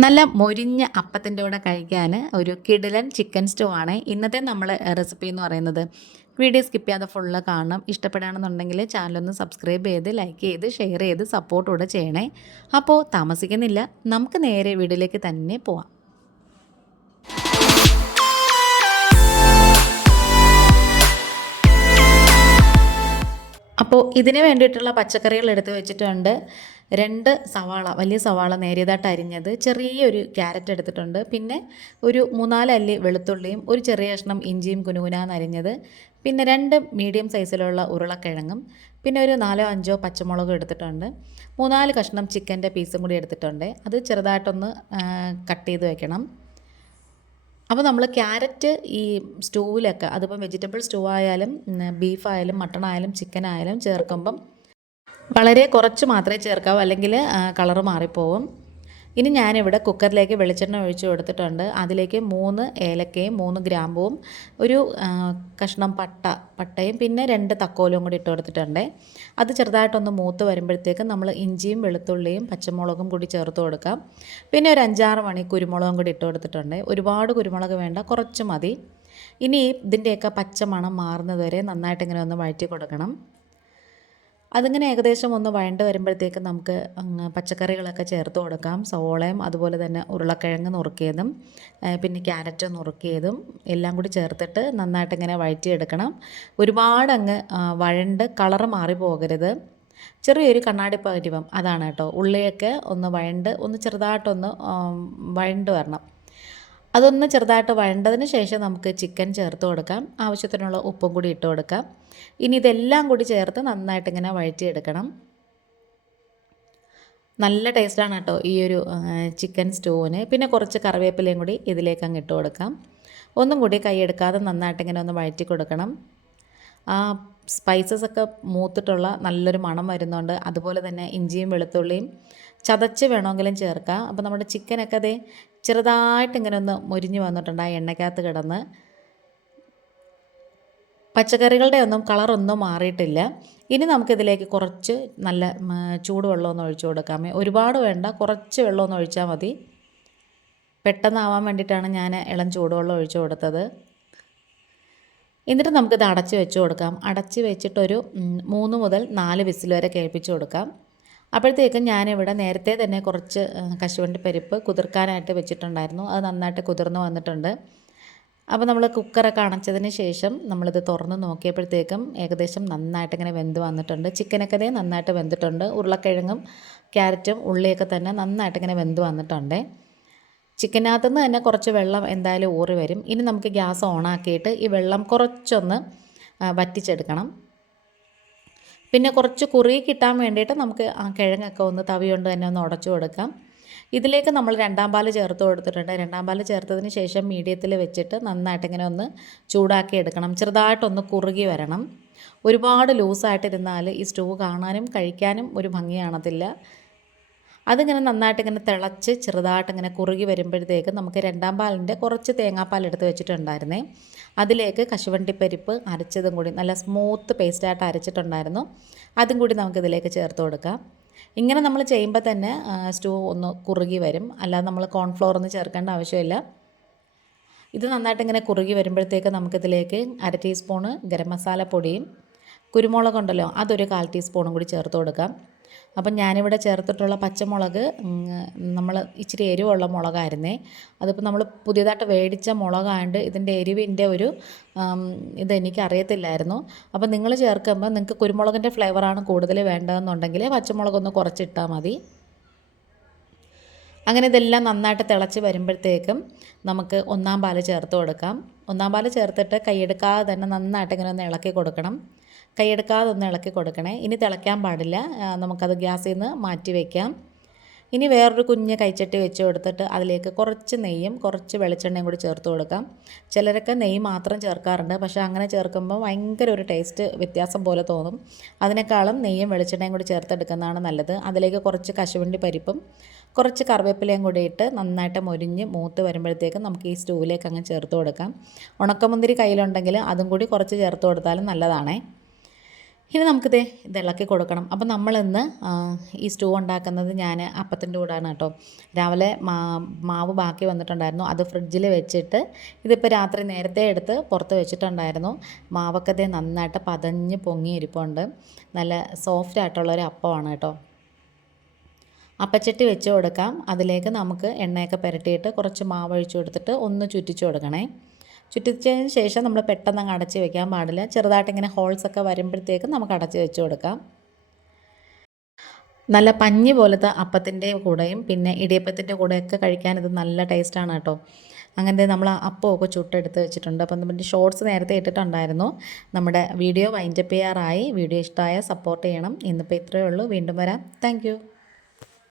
നല്ല മൊരിഞ്ഞ അപ്പത്തിൻ്റെ കൂടെ കഴിക്കാൻ ഒരു കിടിലൻ ചിക്കൻ സ്റ്റൂ ആണ് ഇന്നത്തെ നമ്മൾ റെസിപ്പി എന്ന് പറയുന്നത്. വീഡിയോ സ്കിപ്പ് ചെയ്യാതെ ഫുള്ള് കാണണം. ഇഷ്ടപ്പെടുകയാണെന്നുണ്ടെങ്കിൽ ചാനലൊന്ന് സബ്സ്ക്രൈബ് ചെയ്ത് ലൈക്ക് ചെയ്ത് ഷെയർ ചെയ്ത് സപ്പോർട്ടൂടെ ചെയ്യണേ. അപ്പോൾ താമസിക്കുന്നില്ല, നമുക്ക് നേരെ വീഡിയോയിലേക്ക് തന്നെ പോവാം. അപ്പോൾ ഇതിന് വേണ്ടിയിട്ടുള്ള പച്ചക്കറികൾ എടുത്ത് വെച്ചിട്ടുണ്ട്. 2 സവാള, വലിയ സവാള നേരിയതായിട്ട് അരിഞ്ഞത്, ചെറിയൊരു ക്യാരറ്റ് എടുത്തിട്ടുണ്ട്, പിന്നെ ഒരു 3-4 അല്ലി വെളുത്തുള്ളിയും ഒരു ചെറിയ കഷ്ണം ഇഞ്ചിയും കുനുകുനാന്ന് അരിഞ്ഞത്, പിന്നെ 2 മീഡിയം സൈസിലുള്ള ഉരുളക്കിഴങ്ങും, പിന്നെ ഒരു 4-5 പച്ചമുളകും എടുത്തിട്ടുണ്ട്. 3-4 കഷ്ണം ചിക്കൻ്റെ പീസും കൂടി എടുത്തിട്ടുണ്ട്. അത് ചെറുതായിട്ടൊന്ന് കട്ട് ചെയ്ത് വെക്കണം. അപ്പോൾ നമ്മൾ ക്യാരറ്റ് ഈ സ്റ്റൂവിലൊക്കെ, അതിപ്പം വെജിറ്റബിൾ സ്റ്റൂ ആയാലും ബീഫായാലും മട്ടണായാലും ചിക്കനായാലും ചേർക്കുമ്പം വളരെ കുറച്ച് മാത്രമേ ചേർക്കാവൂ, അല്ലെങ്കിൽ കളറ് മാറിപ്പോവും. ഇനി ഞാനിവിടെ കുക്കറിലേക്ക് വെളിച്ചെണ്ണ ഒഴിച്ച് കൊടുത്തിട്ടുണ്ട്. അതിലേക്ക് 3 ഏലക്കയും 3 ഗ്രാമ്പുവും ഒരു കഷ്ണം പട്ടയും പിന്നെ 2 തക്കോലും കൂടി ഇട്ട് കൊടുത്തിട്ടുണ്ട്. അത് ചെറുതായിട്ടൊന്ന് മൂത്ത് വരുമ്പോഴത്തേക്കും നമ്മൾ ഇഞ്ചിയും വെളുത്തുള്ളിയും പച്ചമുളകും കൂടി ചേർത്ത് കൊടുക്കാം. പിന്നെ ഒരു 5-6 മണി കുരുമുളകും കൂടി ഇട്ട് കൊടുത്തിട്ടുണ്ട്. ഒരുപാട് കുരുമുളക് വേണ്ട, കുറച്ച് മതി. ഇനി ഇതിൻ്റെയൊക്കെ പച്ച മണം മാറുന്നത് വരെ നന്നായിട്ട് ഇങ്ങനെ ഒന്ന് വഴറ്റി കൊടുക്കണം. അതിങ്ങനെ ഏകദേശം ഒന്ന് വഴണ്ട് വരുമ്പോഴത്തേക്കും നമുക്ക് പച്ചക്കറികളൊക്കെ ചേർത്ത് കൊടുക്കാം. സവോളയും അതുപോലെ തന്നെ ഉരുളക്കിഴങ്ങ് നുറുക്കിയതും പിന്നെ ക്യാരറ്റ് നുറുക്കിയതും എല്ലാം കൂടി ചേർത്തിട്ട് നന്നായിട്ട് ഇങ്ങനെ വഴറ്റിയെടുക്കണം. ഒരുപാട് അങ്ങ് വഴണ്ട് കളറ് മാറി പോകരുത്. ചെറിയൊരു കണ്ണാടി പരുവം അതാണ് കേട്ടോ. ഉള്ളിയൊക്കെ ഒന്ന് വഴണ്ട് ഒന്ന് ചെറുതായിട്ടൊന്ന് വഴണ്ട് വരണം. അതൊന്ന് ചെറുതായിട്ട് വഴണ്ടതിന് ശേഷം നമുക്ക് ചിക്കൻ ചേർത്ത് കൊടുക്കാം. ആവശ്യത്തിനുള്ള ഉപ്പും കൂടി ഇട്ട് കൊടുക്കാം. ഇനി ഇതെല്ലാം കൂടി ചേർത്ത് നന്നായിട്ട് ഇങ്ങനെ വഴറ്റിയെടുക്കണം. നല്ല ടേസ്റ്റാണ് കേട്ടോ ഈ ഒരു ചിക്കൻ സ്റ്റൂവിന്. പിന്നെ കുറച്ച് കറിവേപ്പിലയും കൂടി ഇതിലേക്ക് അങ്ങ് ഇട്ട് കൊടുക്കാം. ഒന്നും കൂടി കൈയെടുക്കാതെ നന്നായിട്ട് ഇങ്ങനെ ഒന്ന് വഴറ്റി കൊടുക്കണം. ആ സ്പൈസസ് ഒക്കെ മൂത്തിട്ടുള്ള നല്ലൊരു മണം വരുന്നുണ്ട്. അതുപോലെ തന്നെ ഇഞ്ചിയും വെളുത്തുള്ളിയും ചതച്ച് വേണമെങ്കിലും ചേർക്കാം. അപ്പോൾ നമ്മുടെ ചിക്കനൊക്കെ അതേ ചെറുതായിട്ട് ഇങ്ങനെ ഒന്ന് മൊരിഞ്ഞ് വന്നിട്ടുണ്ട് ആ എണ്ണയ്ക്കകത്ത് കിടന്ന്. പച്ചക്കറികളുടെ ഒന്നും കളറൊന്നും മാറിയിട്ടില്ല. ഇനി നമുക്കിതിലേക്ക് കുറച്ച് നല്ല ചൂടുവെള്ളമൊന്ന് ഒഴിച്ചു കൊടുക്കാമേ. ഒരുപാട് വേണ്ട, കുറച്ച് വെള്ളമൊന്ന് ഒഴിച്ചാൽ മതി. പെട്ടെന്നാവാൻ വേണ്ടിയിട്ടാണ് ഞാൻ ഇളം ചൂടുവെള്ളം ഒഴിച്ചു കൊടുത്തത്. എന്നിട്ട് നമുക്കിത് അടച്ച് വെച്ച് കൊടുക്കാം. അടച്ച് വെച്ചിട്ടൊരു 3 മുതൽ 4 വിസിൽ വരെ കേൾപ്പിച്ച് കൊടുക്കാം. അപ്പോഴത്തേക്കും ഞാനിവിടെ നേരത്തെ തന്നെ കുറച്ച് കശുവണ്ടി പരിപ്പ് കുതിർക്കാനായിട്ട് വെച്ചിട്ടുണ്ടായിരുന്നു. അത് നന്നായിട്ട് കുതിർന്ന് വന്നിട്ടുണ്ട്. അപ്പോൾ നമ്മൾ കുക്കറൊക്കെ അണച്ചതിന് ശേഷം നമ്മളിത് തുറന്ന് നോക്കിയപ്പോഴത്തേക്കും ഏകദേശം നന്നായിട്ട് ഇങ്ങനെ വെന്ത് വന്നിട്ടുണ്ട്. ചിക്കനൊക്കെ നന്നായിട്ട് വെന്തിട്ടുണ്ട്. ഉരുളക്കിഴങ്ങും ക്യാരറ്റും ഉള്ളിയൊക്കെ തന്നെ നന്നായിട്ട് ഇങ്ങനെ വെന്ത് വന്നിട്ടുണ്ട്. ചിക്കനകത്തു നിന്ന് തന്നെ കുറച്ച് വെള്ളം എന്തായാലും ഊറി വരും. ഇനി നമുക്ക് ഗ്യാസ് ഓണാക്കിയിട്ട് ഈ വെള്ളം കുറച്ചൊന്ന് വറ്റിച്ചെടുക്കണം. പിന്നെ കുറച്ച് കുറുകി കിട്ടാൻ വേണ്ടിയിട്ട് നമുക്ക് ആ കിഴങ്ങൊക്കെ ഒന്ന് തവി കൊണ്ട് തന്നെ ഒന്ന് ഉടച്ചു കൊടുക്കാം. ഇതിലേക്ക് നമ്മൾ 2-ാം പാല് ചേർത്ത് കൊടുത്തിട്ടുണ്ട്. 2-ാം പാല് ചേർത്തതിന് ശേഷം മീഡിയത്തിൽ വെച്ചിട്ട് നന്നായിട്ട് ഇങ്ങനെ ഒന്ന് ചൂടാക്കി എടുക്കണം. ചെറുതായിട്ടൊന്ന് കുറുകി വരണം. ഒരുപാട് ലൂസായിട്ടിരുന്നാൽ ഈ സ്റ്റൂ കാണാനും കഴിക്കാനും ഒരു ഭംഗി കാണത്തില്ല. അതിങ്ങനെ നന്നായിട്ട് ഇങ്ങനെ തിളച്ച് ചെറുതായിട്ടിങ്ങനെ കുറുകി വരുമ്പോഴത്തേക്ക് നമുക്ക് 2-ാം പാലിൻ്റെ കുറച്ച് തേങ്ങാപ്പാൽ എടുത്ത് വെച്ചിട്ടുണ്ടായിരുന്നേ. അതിലേക്ക് കശുവണ്ടിപ്പരിപ്പ് അരച്ചതും കൂടി നല്ല സ്മൂത്ത് പേസ്റ്റായിട്ട് അരച്ചിട്ടുണ്ടായിരുന്നു. അതും കൂടി നമുക്കിതിലേക്ക് ചേർത്ത് കൊടുക്കാം. ഇങ്ങനെ നമ്മൾ ചെയ്യുമ്പോൾ തന്നെ സ്റ്റൂ ഒന്ന് കുറുകി വരും. അല്ലാതെ നമ്മൾ കോൺഫ്ലോർ ഒന്നും ചേർക്കേണ്ട ആവശ്യമില്ല. ഇത് നന്നായിട്ട് ഇങ്ങനെ കുറുകി വരുമ്പോഴത്തേക്ക് നമുക്കിതിലേക്ക് 1/2 ടീസ്പൂണ് ഗരം മസാല പൊടിയും കുരുമുളകുണ്ടല്ലോ അതൊരു 1/4 ടീസ്പൂണും കൂടി ചേർത്ത് കൊടുക്കാം. അപ്പം ഞാനിവിടെ ചേർത്തിട്ടുള്ള പച്ചമുളക് നമ്മൾ ഇച്ചിരി എരിവുള്ള മുളകായിരുന്നേ. അതിപ്പോൾ നമ്മൾ പുതിയതായിട്ട് മേടിച്ച മുളകായതുകൊണ്ട് ഇതിൻ്റെ എരിവിൻ്റെ ഒരു ഇതെനിക്കറിയത്തില്ലായിരുന്നു. അപ്പം നിങ്ങൾ ചേർക്കുമ്പോൾ നിങ്ങൾക്ക് കുരുമുളകിൻ്റെ ഫ്ലേവറാണ് കൂടുതൽ വേണ്ടതെന്നുണ്ടെങ്കിൽ പച്ചമുളകൊന്ന് കുറച്ചിട്ടാൽ മതി. അങ്ങനെ ഇതെല്ലാം നന്നായിട്ട് തിളച്ച് വരുമ്പോഴത്തേക്കും നമുക്ക് 1-ാം പാല് ചേർത്ത് കൊടുക്കാം. 1-ാം പാല് ചേർത്തിട്ട് കൈയെടുക്കാതെ തന്നെ നന്നായിട്ട് ഇങ്ങനെ ഒന്ന് ഇളക്കി കൊടുക്കണം. കൈയെടുക്കാതെ ഒന്ന് ഇളക്കി കൊടുക്കണേ. ഇനി തിളയ്ക്കാൻ പാടില്ല. നമുക്കത് ഗ്യാസിൽ നിന്ന് മാറ്റി വയ്ക്കാം. ഇനി വേറൊരു കുഞ്ഞ് കൈച്ചട്ടി വെച്ച് കൊടുത്തിട്ട് അതിലേക്ക് കുറച്ച് നെയ്യും കുറച്ച് വെളിച്ചെണ്ണയും കൂടി ചേർത്ത് കൊടുക്കാം. ചിലരൊക്കെ നെയ്യ് മാത്രം ചേർക്കാറുണ്ട്. പക്ഷേ അങ്ങനെ ചേർക്കുമ്പോൾ ഭയങ്കര ഒരു ടേസ്റ്റ് വ്യത്യാസം പോലെ തോന്നും. അതിനേക്കാളും നെയ്യും വെളിച്ചെണ്ണയും കൂടി ചേർത്തെടുക്കുന്നതാണ് നല്ലത്. അതിലേക്ക് കുറച്ച് കശുവണ്ടി പരിപ്പും കുറച്ച് കറിവേപ്പിലയും കൂടി ഇട്ട് നന്നായിട്ട് മൊരിഞ്ഞ് മൂത്ത് വരുമ്പോഴത്തേക്കും നമുക്ക് ഈ സ്റ്റൂവിലേക്ക് അങ്ങ് ചേർത്ത് കൊടുക്കാം. ഉണക്കമുന്തിരി കയ്യിലുണ്ടെങ്കിൽ അതും കൂടി കുറച്ച് ചേർത്ത് കൊടുത്താലും നല്ലതാണേ. ഇനി ഇത് ഇളക്കി കൊടുക്കണം. അപ്പം നമ്മളിന്ന് ഈ സ്റ്റൂ ഉണ്ടാക്കുന്നത് ഞാൻ അപ്പത്തിൻ്റെ കൂടെയാണ് കേട്ടോ. രാവിലെ മാവ് ബാക്കി വന്നിട്ടുണ്ടായിരുന്നു, അത് ഫ്രിഡ്ജിൽ വെച്ചിട്ട് ഇതിപ്പോൾ രാത്രി നേരത്തെ എടുത്ത് പുറത്ത് വെച്ചിട്ടുണ്ടായിരുന്നു. മാവൊക്കെ നന്നായിട്ട് പതഞ്ഞ് പൊങ്ങി ഇരിപ്പുണ്ട്. നല്ല സോഫ്റ്റ് ആയിട്ടുള്ളൊരു അപ്പമാണ് കേട്ടോ. അപ്പച്ചട്ടി വെച്ച് കൊടുക്കാം. അതിലേക്ക് നമുക്ക് എണ്ണയൊക്കെ പുരട്ടിയിട്ട് കുറച്ച് മാവ് ഒഴിച്ച് കൊടുത്തിട്ട് ഒന്ന് ചുറ്റിച്ച് കൊടുക്കണേ. ചുറ്റിച്ചതിന് ശേഷം നമ്മൾ പെട്ടെന്ന് അങ്ങ് അടച്ച് വെക്കാൻ പാടില്ല. ചെറുതായിട്ട് ഇങ്ങനെ ഹോൾസൊക്കെ വരുമ്പോഴത്തേക്കും നമുക്ക് അടച്ച് വെച്ച് കൊടുക്കാം. നല്ല പഞ്ഞി പോലത്തെ അപ്പത്തിൻ്റെ കൂടെയും പിന്നെ ഇടിയപ്പത്തിൻ്റെ കൂടെയൊക്കെ കഴിക്കാൻ ഇത് നല്ല ടേസ്റ്റാണ് കേട്ടോ. അങ്ങനത്തെ നമ്മൾ അപ്പമൊക്കെ ചുട്ടെടുത്ത് വെച്ചിട്ടുണ്ട്. അപ്പം നമ്മുടെ ഷോർട്സ് നേരത്തെ ഇട്ടിട്ടുണ്ടായിരുന്നു. നമ്മുടെ വീഡിയോ വൈൻഡപ്പ് ചെയ്യാറായി. വീഡിയോ ഇഷ്ടമായ സപ്പോർട്ട് ചെയ്യണം. ഇന്നിപ്പോൾ ഇത്രയേ ഉള്ളൂ. വീണ്ടും വരാം. താങ്ക്